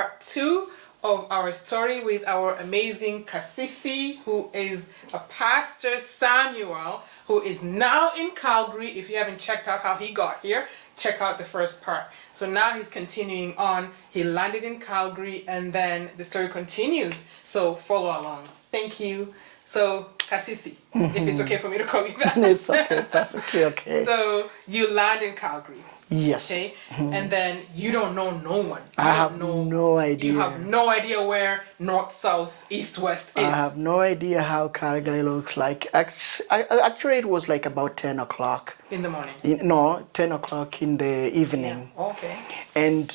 part 2 of our story with our amazing Kasisi, who is a pastor, Samuel, who is now in Calgary. If you haven't checked out how he got here, check out the first part. So now he's continuing on. He landed in Calgary, and then the story continues. So follow along. Thank you. So, Kasisi, if it's okay for me to call you that. It's okay, perfectly okay. So, you land in Calgary. Yes. Okay, and then you don't know no one. I have no idea. You have no idea where north, south, east, west is. I have no idea how Calgary looks like. Actually, it was like about 10 o'clock. In the morning? No, 10 o'clock in the evening. Yeah. Okay. And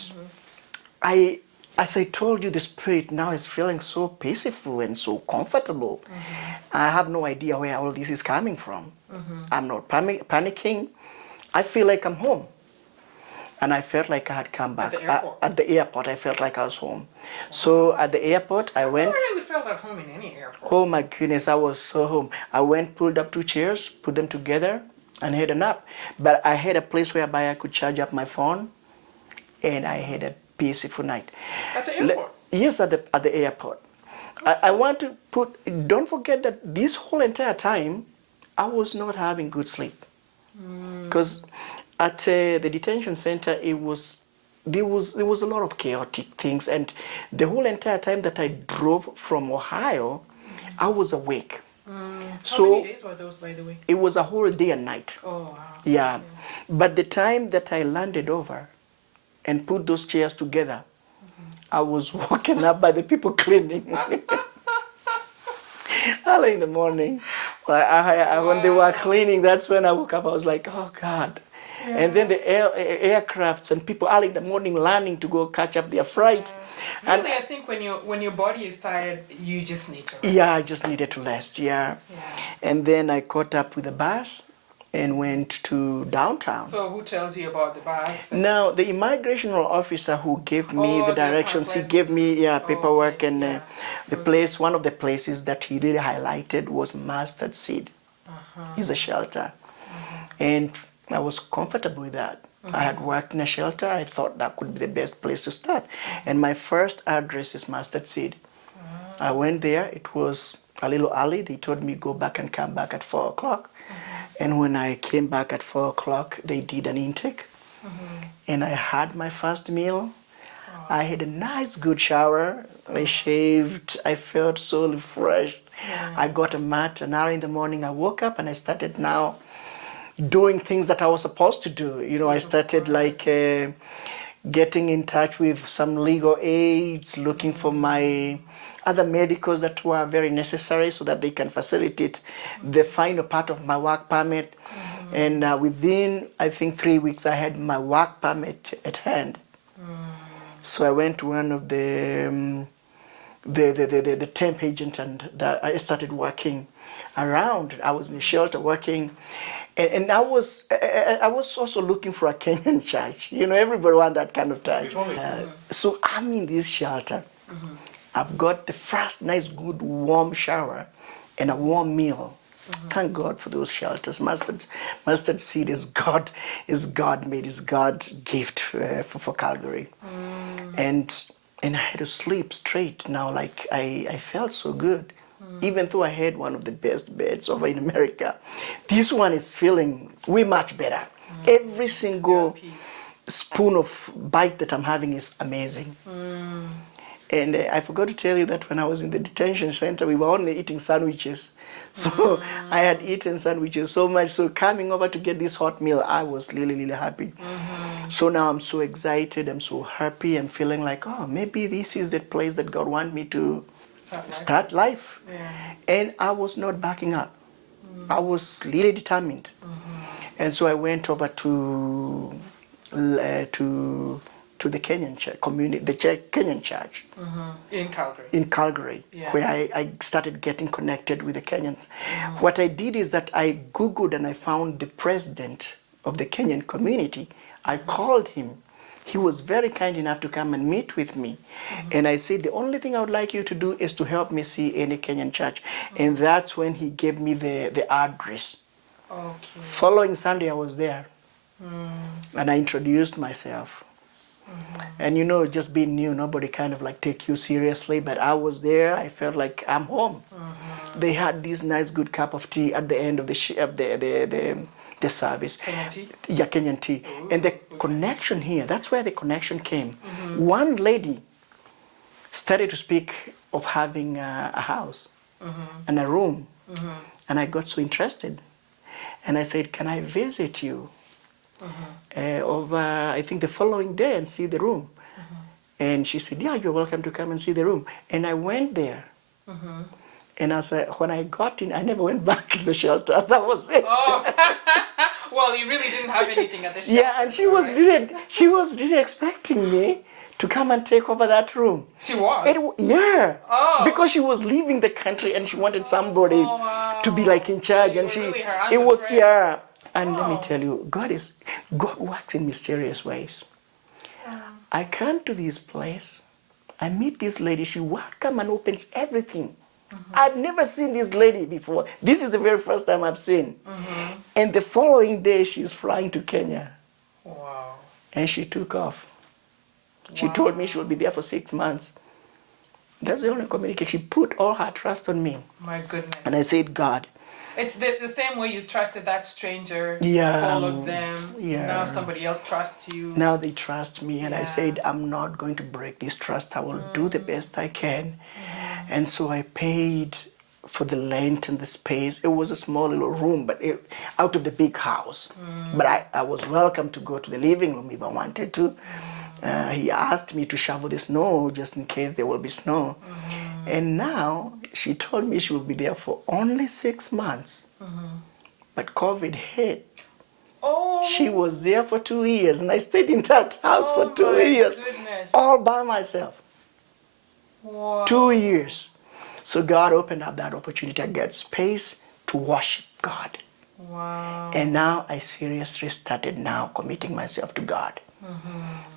as I told you, the spirit now is feeling so peaceful and so comfortable. I have no idea where all this is coming from. I'm not panicking. I feel like I'm home. And I felt like I had come back. At the airport? At the airport, I felt like I was home. So at the airport, I went. I really felt at home in any airport. Oh my goodness, I was so home. I went, pulled up 2 chairs, put them together, and had a nap. But I had a place whereby I could charge up my phone, and I had a peaceful night. At the airport? Yes, at the airport. I want to don't forget that this whole entire time, I was not having good sleep. Because at the detention center, there was a lot of chaotic things, and the whole entire time that I drove from Ohio, I was awake. How many days were those, by the way? It was a whole day and night. Oh, wow. Yeah. But the time that I landed over and put those chairs together, I was woken up by the people cleaning. Early in the morning. When they were cleaning, that's when I woke up. I was like, oh God. Yeah. And then the aircrafts and people early in the morning landing to go catch up their flight. Yeah. Really, I think when your body is tired, you just need to rest. Yeah, I just needed to rest, yeah. And then I caught up with the bus and went to downtown. So who tells you about the bus? Now, the immigration officer who gave me the directions, he gave me paperwork, and the place, one of the places that he really highlighted was Mustard Seed. It's a shelter. And I was comfortable with that. I had worked in a shelter. I thought that could be the best place to start. And my first address is Mustard Seed. I went there. It was a little early. They told me go back and come back at 4 o'clock. And when I came back at 4 o'clock, they did an intake. And I had my first meal. I had a nice, good shower. I shaved. I felt so refreshed. I got a mat. An hour in the morning, I woke up and I started now doing things that I was supposed to do. You know, I started like getting in touch with some legal aids, looking for my other medicals that were very necessary so that they can facilitate the final part of my work permit. And within, I think, 3 weeks, I had my work permit at hand. So I went to one of the temp agent, and I started working around. I was in the shelter working. And I was also looking for a Kenyan church. You know, everybody wants that kind of church. So I'm in this shelter. I've got the first nice, good, warm shower and a warm meal. Thank God for those shelters. Mustard Seed is God made, is God gift for Calgary. And I had to sleep straight now. Like I felt so good. Even though I had one of the best beds over in America, this one is feeling way much better. Every single spoon of bite that I'm having is amazing. And I forgot to tell you that when I was in the detention center, we were only eating sandwiches. So I had eaten sandwiches so much. So coming over to get this hot meal, I was really, really happy. So now I'm so excited. I'm so happy. I'm feeling like, oh, maybe this is the place that God wants me to start life. And I was not backing up. I was really determined. And so I went over to the Kenyan church community, the Kenyan church in Calgary, where I started getting connected with the Kenyans. What I did is that I Googled and I found the president of the Kenyan community. I called him. He was very kind enough to come and meet with me. And I said, the only thing I would like you to do is to help me see any Kenyan church. And that's when he gave me the address. Following Sunday, I was there. And I introduced myself. And you know, just being new, nobody kind of like take you seriously. But I was there. I felt like I'm home. They had this nice, good cup of tea at the end of the service. Kenyan tea? Yeah, Kenyan tea. Ooh, And the okay. connection here, that's where the connection came. One lady started to speak of having a house and a room. And I got so interested. And I said, can I visit you over, I think, the following day and see the room? And she said, yeah, you're welcome to come and see the room. And I went there. And when I got in, I never went back to the shelter. That was it. Oh, well, you really didn't have anything at the shelter. Yeah, and she was really expecting me to come and take over that room. She was? Yeah. Oh. Because she was leaving the country and she wanted somebody wow. to be like in charge. So you And were really her it answered was, prayer. yeah. And let me Wow. tell you, God works in mysterious ways. I come to this place, I meet this lady, she welcomes and opens everything. I've never seen this lady before. This is the very first time I've seen. And the following day, she's flying to Kenya. Wow. And she took off. She told me she would be there for 6 months. That's the only communication. She put all her trust on me. My goodness. And I said, God. It's the same way you trusted that stranger, Yeah, followed them, yeah. now somebody else trusts you. Now they trust me. And I Yeah. said, I'm not going to break this trust. I will do the best I can. And so I paid for the rent and the space. It was a small little room, but out of the big house. But I was welcome to go to the living room if I wanted to. He asked me to shovel the snow just in case there will be snow. And now she told me she will be there for only 6 months. But COVID hit. Oh, She was there for 2 years, and I stayed in that house for 2 years, goodness. all by myself. Wow. 2 years. So God opened up that opportunity. I got space to worship God. Wow. And now I seriously started now committing myself to God.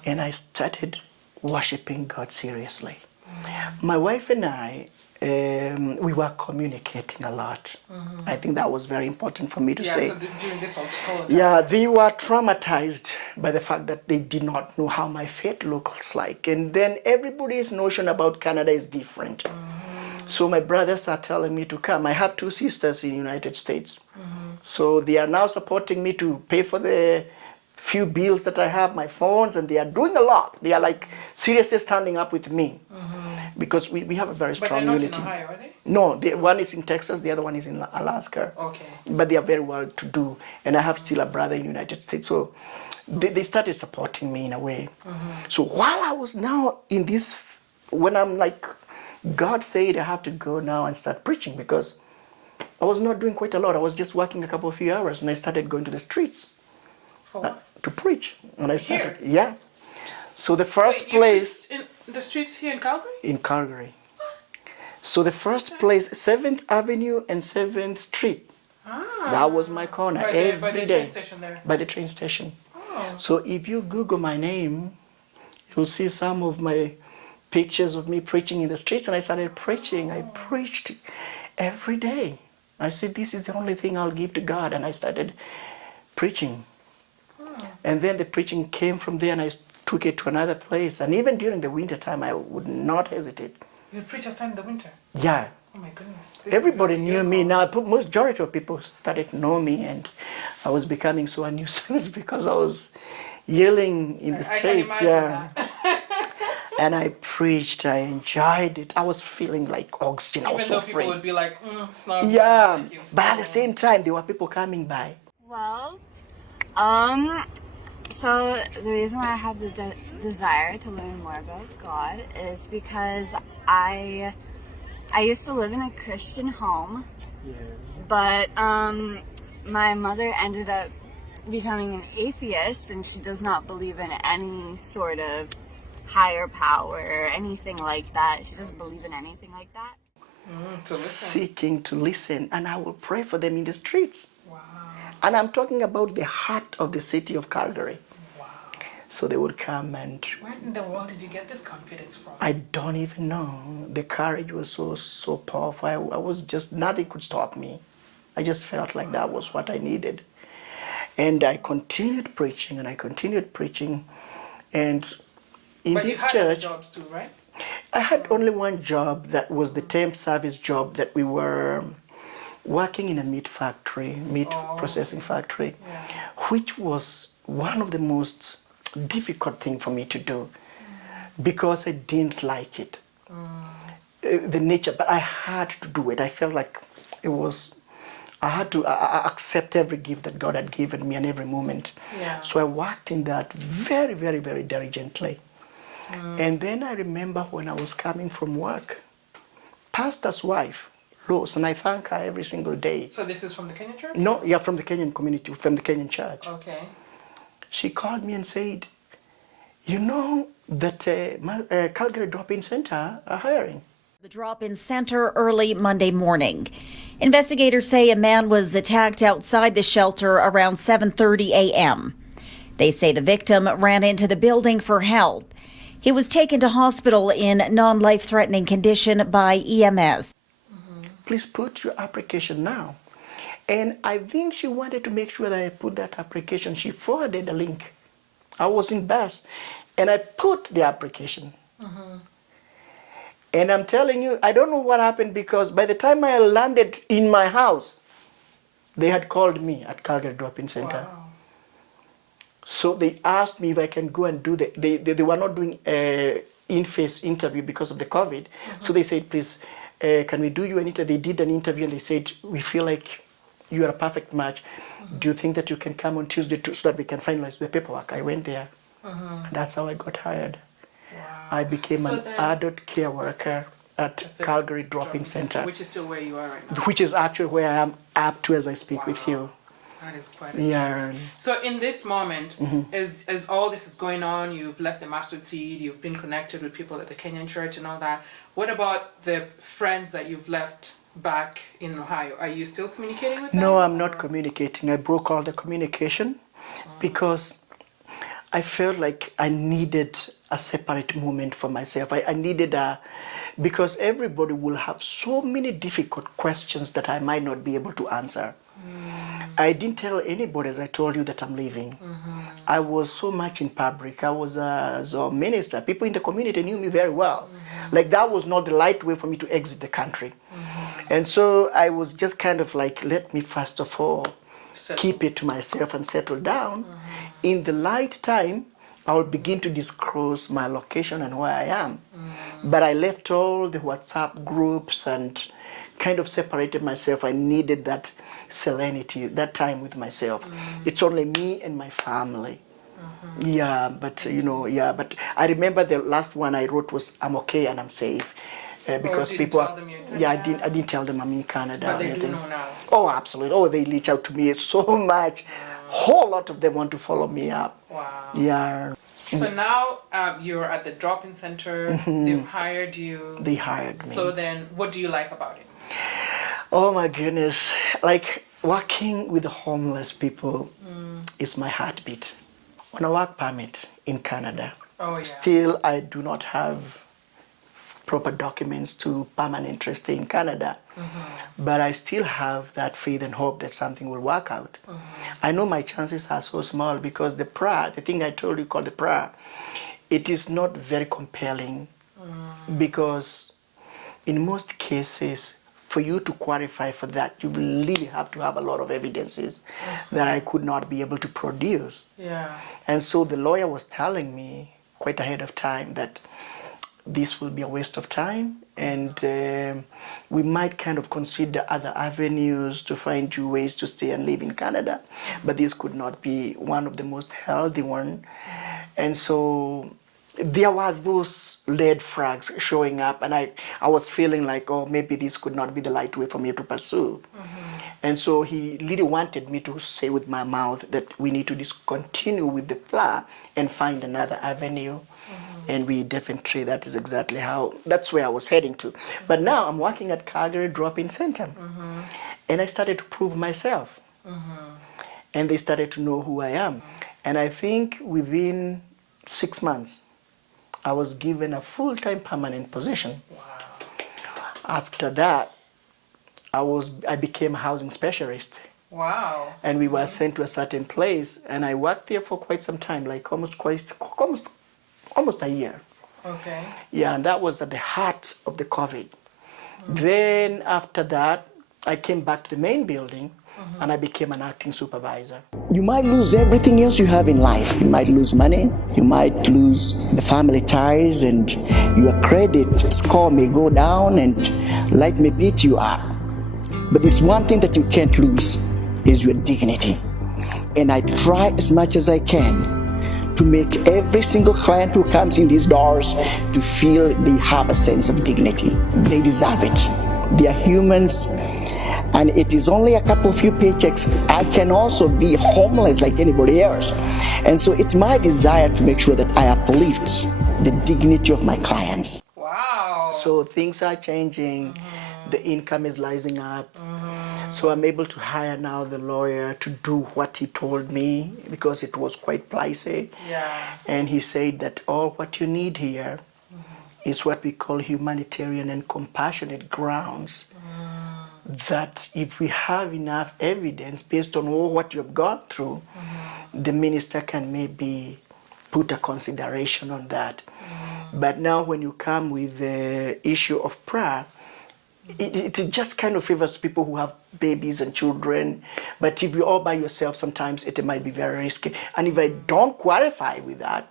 And I started worshiping God seriously. My wife and I, we were communicating a lot. I think that was very important for me to say. So during this whole time. Yeah, they were traumatized by the fact that they did not know how my faith looks like. And then everybody's notion about Canada is different. So my brothers are telling me to come. I have 2 sisters in the United States. So they are now supporting me to pay for the few bills that I have, my phones, and they are doing a lot. They are like seriously standing up with me because we have a very strong But they're not unity. in Ohio, are they? No, one is in Texas, the other one is in Alaska. Okay. But they are very well to do. And I have still a brother in the United States. So they started supporting me in a way. So while I was now in this, when I'm like, God said I have to go now and start preaching because I was not doing quite a lot. I was just working a couple of few hours and I started going to the streets For what? to preach. And I started, Here? yeah. So the first Wait, you place preached in the streets here in Calgary? in Calgary. So the first place, 7th Avenue and 7th Street. Ah. That was my corner By every the day. train station there. By the train station. Oh. So if you Google my name, you'll see some of my pictures of me preaching in the streets. And I started preaching. I preached every day. I said, this is the only thing I'll give to God. And I started preaching. And then the preaching came from there and I took it to another place. And even during the winter time, I would not hesitate. You preach outside in the winter? Yeah. Oh my goodness. This Everybody is knew really me. beautiful. Now, majority of people started to know me, and I was becoming so a nuisance because I was yelling in the I can streets. imagine Yeah. that. And I preached. I enjoyed it. I was feeling like oxygen. I was Even so though people free. would be like, snobby. Yeah. like you, But at the so- same time, there were people coming by. Well, so the reason why I have the desire to learn more about God is because I used to live in a Christian home, but my mother ended up becoming an atheist, and she does not believe in any sort of higher power or anything like that. She doesn't believe in anything like that. To listen. Seeking to listen, and I will pray for them in the streets. Wow. And I'm talking about the heart of the city of Calgary. Wow. So they would come, and Where in the world did you get this confidence from? I don't even know. The courage was so powerful. I was just, nothing could stop me. I just felt like that was what I needed. And I continued preaching, and I continued preaching. And in But this you had other church, jobs too, right? I had only one job that was the temp service job that we were working in a meat factory, meat processing factory, which was one of the most difficult thing for me to do because I didn't like it. The nature, but I had to do it. I felt like it was, I had to accept every gift that God had given me and every moment. Yeah. So I worked in that very, very, very diligently. And then I remember when I was coming from work, pastor's wife, Rose, and I thank her every single day. So this is from the Kenyan church? No, yeah, from the Kenyan community, from the Kenyan church. Okay. She called me and said, you know that Calgary Drop-In Center are hiring. The drop-in center early Monday morning. Investigators say a man was attacked outside the shelter around 7:30 a.m. They say the victim ran into the building for help. He was taken to hospital in non-life-threatening condition by EMS. Please put your application now. And I think she wanted to make sure that I put that application. She forwarded the link. I was embarrassed. And I put the application. And I'm telling you, I don't know what happened because by the time I landed in my house, they had called me at Calgary Drop-In Center. Wow. So they asked me if I can go and do they were not doing a in-face interview because of the COVID. So they said, please, can we do you an interview? They did an interview and they said, we feel like you are a perfect match. Do you think that you can come on Tuesday so that we can finalize the paperwork? I went there. That's how I got hired. I became an adult care worker at Calgary Drop-In Center, Which is still where you are right now. which is actually where I am up to as I speak with you. That is quite a Yeah. So in this moment, as all this is going on, you've left the mustard seed, you've been connected with people at the Kenyan church and all that. What about the friends that you've left back in Ohio? Are you still communicating with them? No, I'm not communicating. I broke all the communication because I felt like I needed a separate moment for myself. I needed because everybody will have so many difficult questions that I might not be able to answer. I didn't tell anybody, as I told you, that I'm leaving. I was so much in public. I was as a minister. People in the community knew me very well. Like that was not the right way for me to exit the country. And so I was just kind of like, let me first of all keep it to myself and settle down. In the light time, I will begin to disclose my location and where I am. But I left all the WhatsApp groups and kind of separated myself. I needed that serenity, that time with myself. It's only me and my family. Yeah, but but I remember the last one I wrote was I'm okay and I'm safe. Because did you people tell them you're in I Canada? didn't tell them I'm in Canada But or they do anything. know now. Oh, absolutely. Oh, they reach out to me so much. Whole lot of them want to follow me up. Wow. Yeah. So now you're at the drop-in center. They've hired you. They hired me. So then, what do you like about it? Oh my goodness. Like working with the homeless people is my heartbeat. On a work permit in Canada, Oh yeah. still I do not have proper documents to permanent stay in Canada. But I still have that faith and hope that something will work out. I know my chances are so small because the prayer, the thing I told you called the prayer, it is not very compelling because in most cases, for you to qualify for that, you really have to have a lot of evidences that I could not be able to produce. Yeah. And so the lawyer was telling me quite ahead of time that this will be a waste of time and we might kind of consider other avenues to find you ways to stay and live in Canada, but this could not be one of the most healthy one. And so there were those red flags showing up and I was feeling like, oh, maybe this could not be the right way for me to pursue. And so he really wanted me to say with my mouth that we need to discontinue with the plan and find another avenue. And we definitely, that is exactly that's where I was heading to. But now I'm working at Calgary Drop-In Center. And I started to prove myself. And they started to know who I am. And I think within 6 months, I was given a full-time permanent position. Wow. After that, I became a housing specialist. Wow. And we were sent to a certain place, and I worked there for quite some time, like almost almost a year. Okay. Yeah, and that was at the heart of the COVID. Then after that, I came back to the main building and I became an acting supervisor. You might lose everything else you have in life. You might lose money, you might lose the family ties, and your credit score may go down and life may beat you up. But there's one thing that you can't lose is your dignity. And I try as much as I can to make every single client who comes in these doors to feel they have a sense of dignity. They deserve it. They are humans, and it is only a couple few paychecks. I can also be homeless like anybody else. And so it's my desire to make sure that I uplift the dignity of my clients. Wow. So things are changing. The income is rising up. So I'm able to hire now the lawyer to do what he told me, because it was quite pricey. Yeah. And he said that all what you need here is what we call humanitarian and compassionate grounds. That if we have enough evidence based on all what you have gone through, the minister can maybe put a consideration on that. But now when you come with the issue of prayer, it just kind of favors people who have babies and children. But if you're all by yourself, sometimes it might be very risky. And if I don't qualify with that,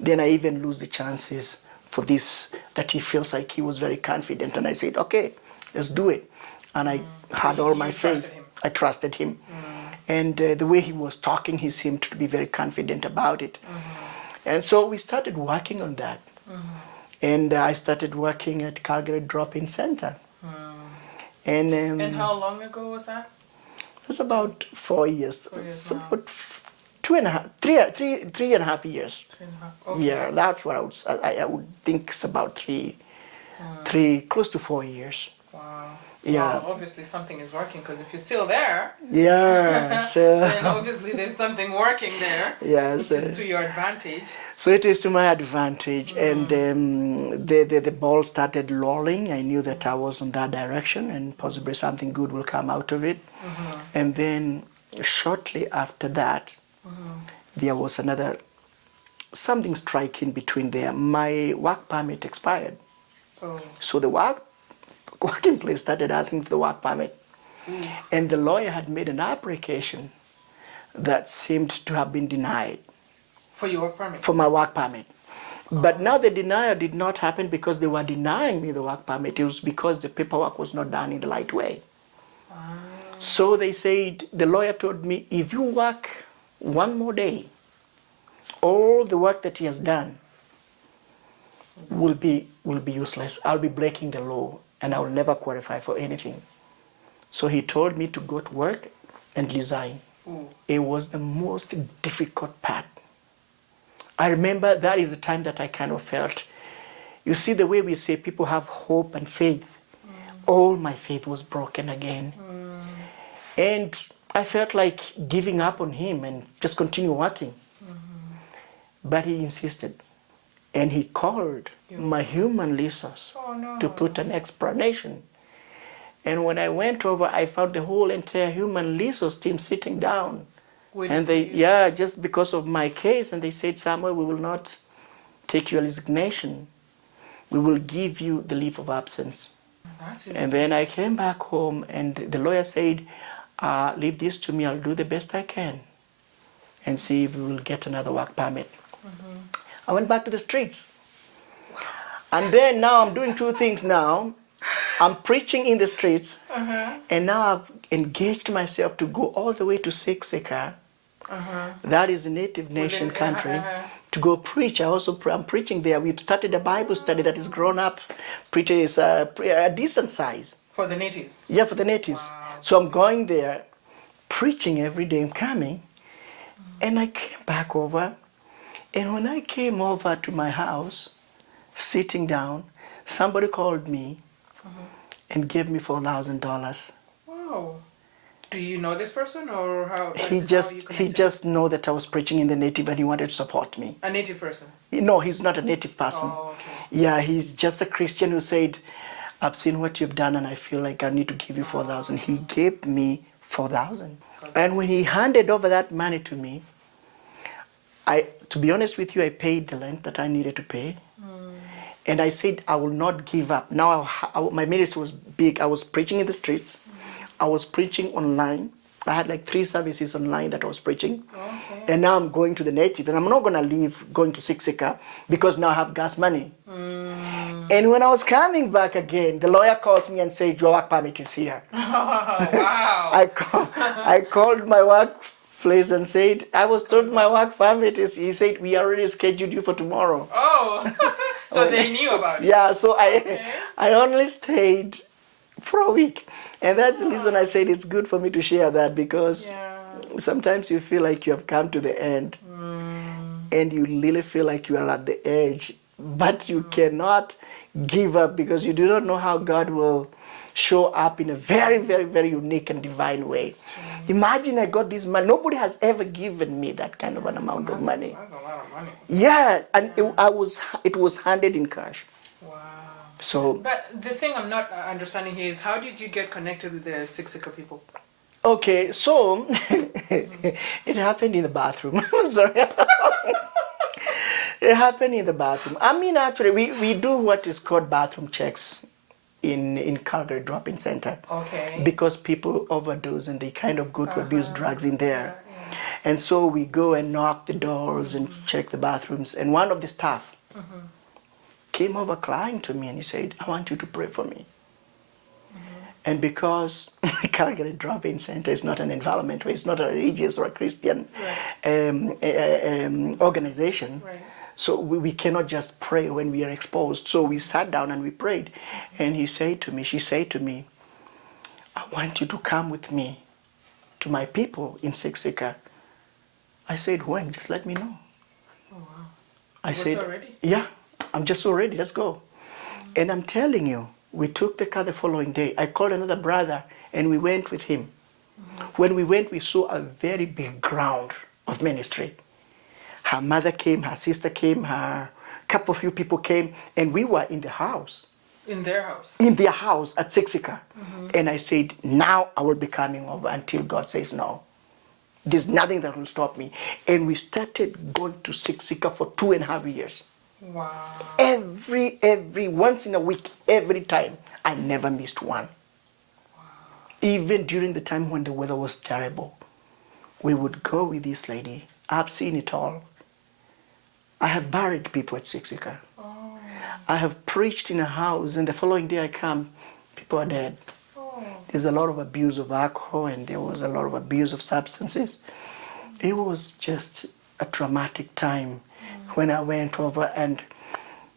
then I even lose the chances for this, that he feels like he was very confident. And I said, okay, let's do it. And I had all my faith. I trusted him. And the way he was talking, he seemed to be very confident about it. And so we started working on that. And I started working at Calgary Drop-In Center. And how long ago was that? It was about 4 years. 4 years So now. about 3.5 years. Okay. Yeah, that's what I would think it's about close to 4 years. Wow. Yeah. Well, obviously something is working, because if you're still there, Yeah, so then obviously there's something working there. yeah, Which so, is to your advantage. so it is to my advantage. And the ball started rolling. I knew that I was on that direction, and possibly something good will come out of it. And then shortly after that, there was something striking between there. My work permit expired. Oh. So the working place started asking for the work permit. And the lawyer had made an application that seemed to have been denied For your work permit. for my work permit. But now the denial did not happen because they were denying me the work permit. It was because the paperwork was not done in the right way. So they said, the lawyer told me, if you work one more day, all the work that he has done will be useless. I'll be breaking the law and I will never qualify for anything. So he told me to go to work and resign. It was the most difficult part. I remember that is the time that I kind of felt, you see the way we say people have hope and faith. All my faith was broken again. And I felt like giving up on him and just continue working. But he insisted. And he called my human resource to put an explanation. And when I went over, I found the whole entire human resource team sitting down. And they, just because of my case, and they said, Samuel, we will not take your resignation. We will give you the leave of absence. And then I came back home, and the lawyer said, leave this to me, I'll do the best I can and see if we will get another work permit. I went back to the streets. And then now I'm doing two things now. I'm preaching in the streets, and now I've engaged myself to go all the way to Siksika. That is a native nation country. To go preach. I'm preaching there. We've started a Bible study that is grown up. Preacher is a decent size. For the natives? Yeah, for the natives. Wow. So I'm going there, preaching every day. I'm coming, and I came back over. And when I came over to my house, sitting down, somebody called me and gave me $4,000. Wow. Do you know this person, or how? He just know that I was preaching in the native, and he wanted to support me. A native person? No, he's not a native person. Oh, okay. Yeah, he's just a Christian who said, I've seen what you've done and I feel like I need to give you 4,000. He gave me 4,000. And when he handed over that money to me, To be honest with you, I paid the rent that I needed to pay. And I said, I will not give up. Now, my ministry was big. I was preaching in the streets. I was preaching online. I had like 3 services online that I was preaching. Okay. And now I'm going to the native. And I'm not going to leave going to Siksika because now I have gas money. And when I was coming back again, the lawyer calls me and says, your work permit is here. Oh, wow. I called my workplace and said, I was told my work permit is, he said, we already scheduled you for tomorrow. Oh, so they knew about it. Yeah, so I only stayed for a week. And that's the reason I said it's good for me to share that, because Yeah. sometimes you feel like you have come to the end and you really feel like you are at the edge, but you cannot give up because you do not know how God will show up in a very, very, very unique and divine way. Imagine I got this money. Nobody has ever given me that kind of an amount of money. That's a lot of money. Yeah, and it was handed in cash. Wow. So, But the thing I'm not understanding here is, how did you get connected with the Siksika people? okay, so it happened in the bathroom. Sorry. It happened in the bathroom. I mean, actually, we do what is called bathroom checks in Calgary Drop-In Center. Okay. Because people overdose and they kind of go to abuse drugs in there. And so we go and knock the doors and check the bathrooms. And one of the staff came over crying to me and he said, I want you to pray for me. And because Calgary Drop-In Center is not an environment where it's not a religious or a Christian organization, Right. so we cannot just pray when we are exposed. So we sat down and we prayed. And she said to me, I want you to come with me to my people in Siksika. I said, when? Just let me know. Oh, wow. I Was said, already? yeah, I'm just so ready, let's go. And I'm telling you, we took the car the following day. I called another brother and we went with him. When we went, we saw a very big ground of ministry. Her mother came, her sister came, her couple few people came, and we were in the house. In their house. In their house at Siksika. And I said, now I will be coming over until God says no. There's nothing that will stop me. And we started going to Siksika for 2.5 years. Wow. Every once in a week, every time. I never missed one. Even during the time when the weather was terrible, we would go with this lady. I've seen it all. I have buried people at Siksika. I have preached in a house, and the following day I come, people are dead. There's a lot of abuse of alcohol, and there was a lot of abuse of substances. It was just a traumatic time when I went over, and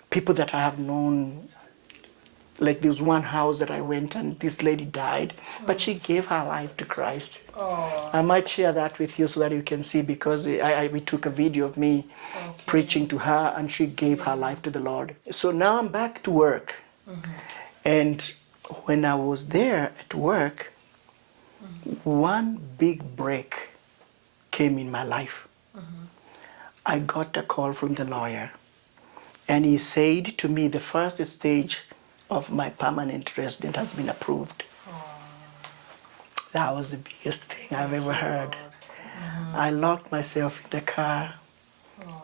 people that I have known, like there was one house that I went and this lady died, but she gave her life to Christ. Oh. I might share that with you so that you can see, because we took a video of me preaching to her and she gave her life to the Lord. So now I'm back to work. And when I was there at work, one big break came in my life. I got a call from the lawyer and he said to me, the first stage of my permanent resident has been approved. That was the biggest thing I've ever heard. I locked myself in the car.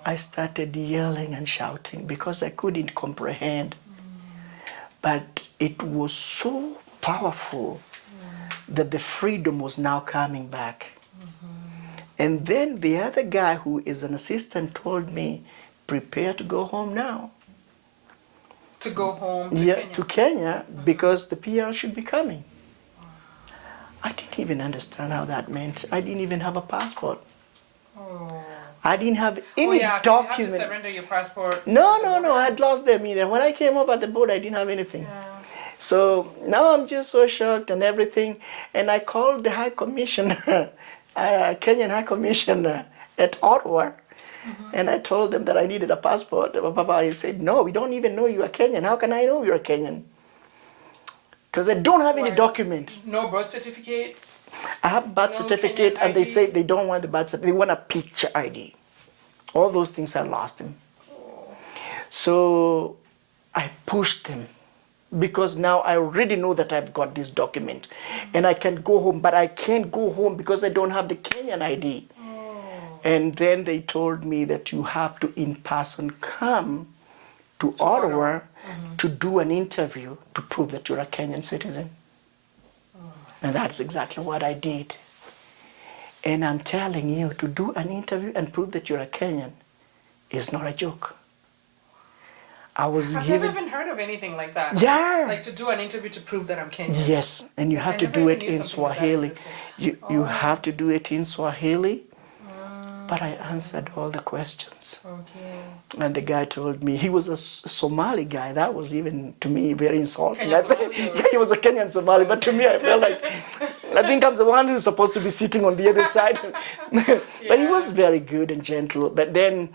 I started yelling and shouting because I couldn't comprehend. But it was so powerful that the freedom was now coming back. And then the other guy who is an assistant told me, prepare to go home now. To go home to Yeah, Kenya. to Kenya, because the PR should be coming. I didn't even understand how that meant. I didn't even have a passport. Oh. I didn't have Oh any yeah, 'cause you have document. to surrender your passport. No, I'd lost them either. When I came up at the border, I didn't have anything. So now I'm just so shocked and everything. And I called the High Commissioner, Kenyan High Commissioner at Ottawa. And I told them that I needed a passport. He said, no, we don't even know you are Kenyan. How can I know you're a Kenyan? Because I don't have any Why? document. No birth certificate. I have birth No certificate, Kenyan and they ID? say they don't want the birth certificate. They want a picture ID. All those things I lost them. So I pushed them because now I already know that I've got this document and I can go home, but I can't go home because I don't have the Kenyan ID. And then they told me that you have to in person come to Ottawa to do an interview to prove that you're a Kenyan citizen. And that's exactly what I did. And I'm telling you, to do an interview and prove that you're a Kenyan is not a joke. I was I've given... never even heard of anything like that. Yeah. Like to do an interview to prove that I'm Kenyan. Yes, and you have I to never do even it knew in something like that Swahili. existed. You have to do it in Swahili. But I answered all the questions. Okay. And the guy told me, he was a Somali guy. That was even, to me, very insulting. Kenyan I think, Somali or- yeah, he was a Kenyan Somali, but to me, I felt like, I think I'm the one who's supposed to be sitting on the other side. But he was very good and gentle. But then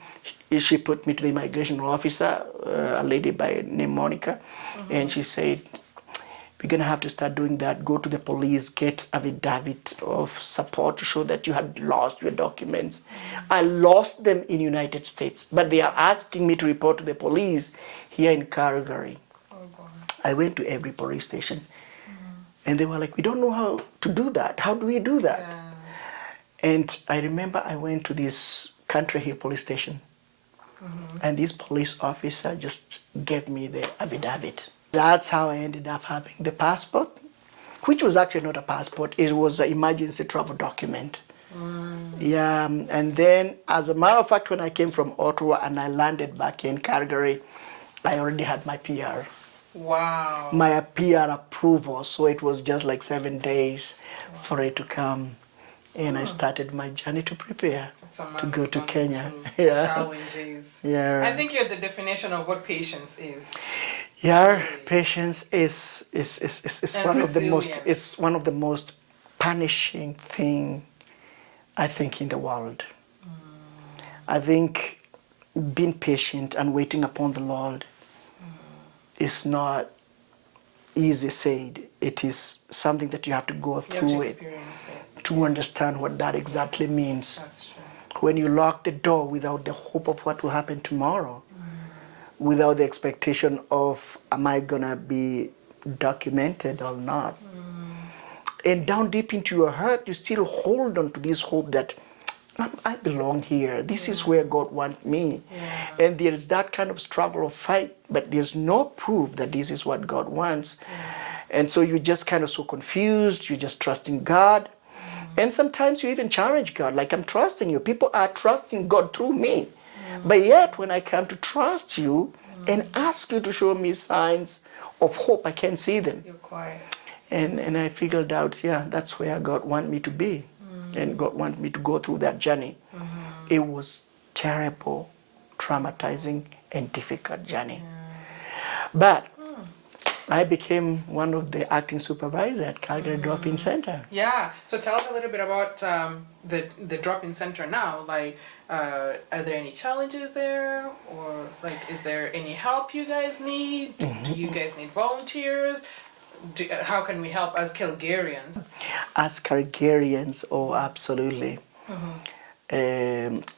she put me to the immigration officer, a lady by name Monica, and she said, we're going to have to start doing that. Go to the police, get affidavit of support to show that you had lost your documents. I lost them in United States, but they are asking me to report to the police here in Calgary. I went to every police station, and they were like, we don't know how to do that. How do we do that? Yeah. And I remember I went to this Country Hill police station, and this police officer just gave me the affidavit. That's how I ended up having the passport, which was actually not a passport. It was an emergency travel document. Yeah, and then, as a matter of fact, when I came from Ottawa and I landed back in Calgary, I already had my PR. Wow. My PR approval, so it was just like 7 days for it to come. And I started my journey to prepare to go to Kenya. Yeah. Challenges. Yeah. I think you're the definition of what patience is. Yeah, patience is And one of the most resilience. punishing thing I think in the world. I think being patient and waiting upon the Lord is not easy said. It is something that you have to go You have to through it experience it. to understand what that exactly means. That's true. When you lock the door without the hope of what will happen tomorrow, without the expectation of, am I gonna be documented or not? And down deep into your heart, you still hold on to this hope that I belong here. This is where God wants me. Yeah. And there is that kind of struggle or fight, but there's no proof that this is what God wants. And so you're just kind of so confused, you're just trusting God. And sometimes you even challenge God, like, I'm trusting you. People are trusting God through me. But yet, when I come to trust you and ask you to show me signs of hope, I can't see them. You're quiet. And I figured out, yeah, that's where God wanted me to be. And God wanted me to go through that journey. It was terrible, traumatizing, and difficult journey. But I became one of the acting supervisors at Calgary Drop-In Center. Yeah. So tell us a little bit about the drop-in center now. Like, are there any challenges there, or like, is there any help you guys need? Do you guys need volunteers? How can we help as Calgarians? As Calgarians, oh, absolutely.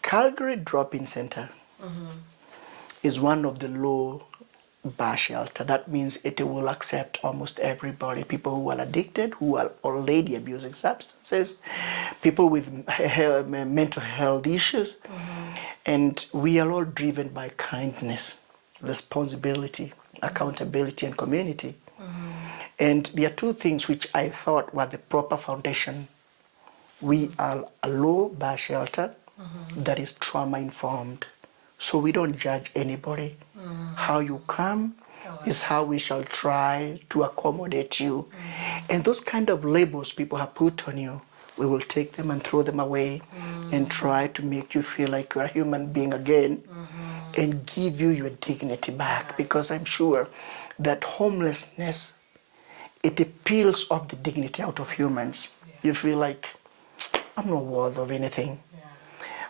Calgary Drop-In Center is one of the low bar shelter. That means it will accept almost everybody. People who are addicted, who are already abusing substances, people with mental health issues. And we are all driven by kindness, responsibility, accountability, and community. And there are two things which I thought were the proper foundation. We are a low bar shelter that is trauma informed. So we don't judge anybody. How you come is how we shall try to accommodate you. And those kind of labels people have put on you, we will take them and throw them away and try to make you feel like you're a human being again and give you your dignity back. Because I'm sure that homelessness, it peels off the dignity out of humans. You feel like, I'm not worth of anything.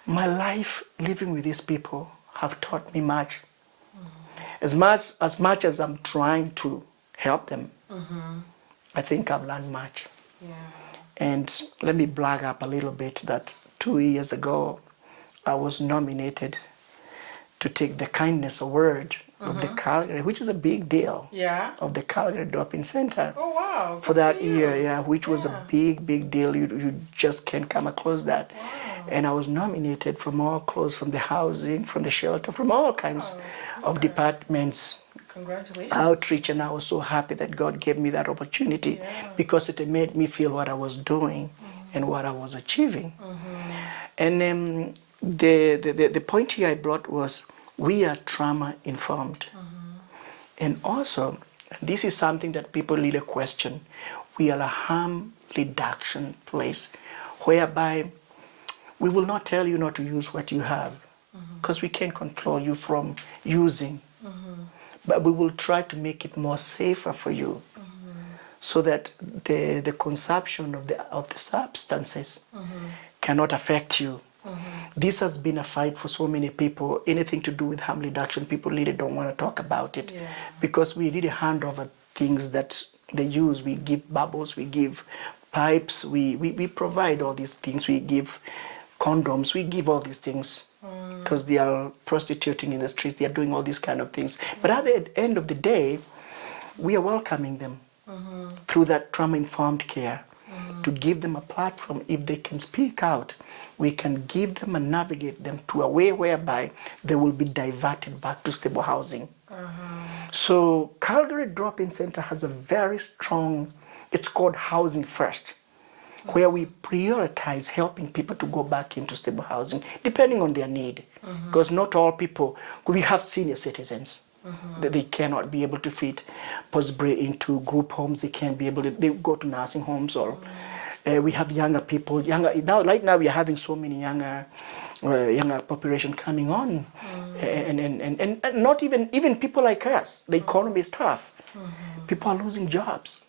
My life living with these people have taught me much. As much as I'm trying to help them, I think I've learned much. And let me brag up a little bit that 2 years ago, I was nominated to take the Kindness Award of the Calgary, which is a big deal, of the Calgary Drop-In Center. Oh, wow. For that year, which was a big deal. You just can't come across that. And I was nominated from all close, from the housing, from the shelter, from all kinds of departments. Congratulations. Outreach, and I was so happy that God gave me that opportunity because it made me feel what I was doing and what I was achieving. And the point here I brought was we are trauma informed. And also, this is something that people really question. We are a harm reduction place whereby we will not tell you not to use what you have because we can't control you from using. But we will try to make it more safer for you so that the consumption of the substances cannot affect you. This has been a fight for so many people. Anything to do with harm reduction, people really don't want to talk about it because we really hand over things that they use. We give bubbles, we give pipes, we provide all these things. We give condoms, we give all these things because they are prostituting in the streets, they are doing all these kind of things. But at the end of the day, we are welcoming them through that trauma-informed care to give them a platform. If they can speak out, we can give them and navigate them to a way whereby they will be diverted back to stable housing. So Calgary Drop-In Center has a very strong, it's called Housing First, where we prioritize helping people to go back into stable housing, depending on their need. Because not all people, we have senior citizens that they cannot be able to fit possibly into group homes, they can't be able to, they go to nursing homes, or we have younger people, right now we are having so many younger population coming on, and not even people like us, the economy is tough. People are losing jobs.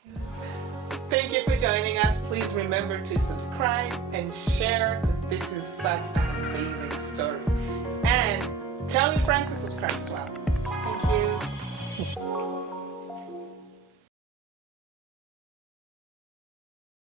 Thank you for joining us. Please remember to subscribe and share because this is such an amazing story. And tell your friends to subscribe as well.